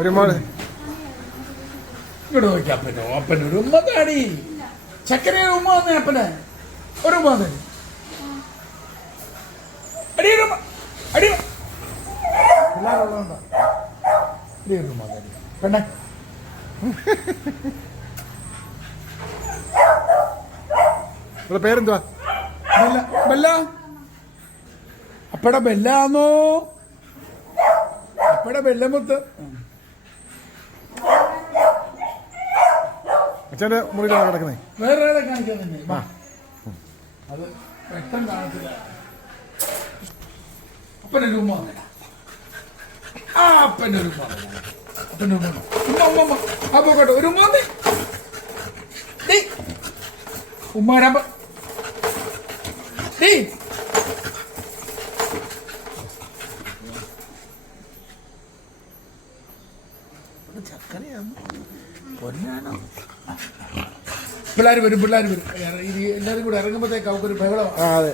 ഒരുപാട് ഇവിടെ നോക്കി അപ്പനോ അപ്പനൊരു ഉമ്മ താടി ചക്കര ഉമ്മ വന്നേ അപ്പന് ഒരു ഉമ്മ തന്നെ അടിയൊരുമ്മ അടി പിള്ളേരുള്ളതുകൊണ്ടോ അടിയൊരുമ്മ പെണ്ണെ പേരെന്തുവാ? ബെല്ല. അപ്പടെ ബെല്ലാന്നോ? അപ്പടെ ബെല്ലമുത്ത്. അച്ഛൻ്റെ മുറിയിലാണ് കിടക്കുന്നത്. വേറെ ആളെ കാണിക്കാൻ തന്നെ അത് പെട്ടെന്ന് കാണത്തില്ല. അപ്പനൊരു ഉമ്മ വന്നില്ല. ആ അപ്പനൊരു ഉമ്മ അപ്പൻ്റെ ഉമ്മ ഉമ്മ അപ്പൊ കേട്ടോ ഒരു ഉമ്മ വന്നേ ഉമ്മ വരാൻ ചക്കരയാണ് പൊന്നാണോ പിള്ളേർ വരും എല്ലാവരും കൂടെ ഇറങ്ങുമ്പോഴത്തേക്ക് അവർക്കൊരു ബഹളമാണ്. അതെ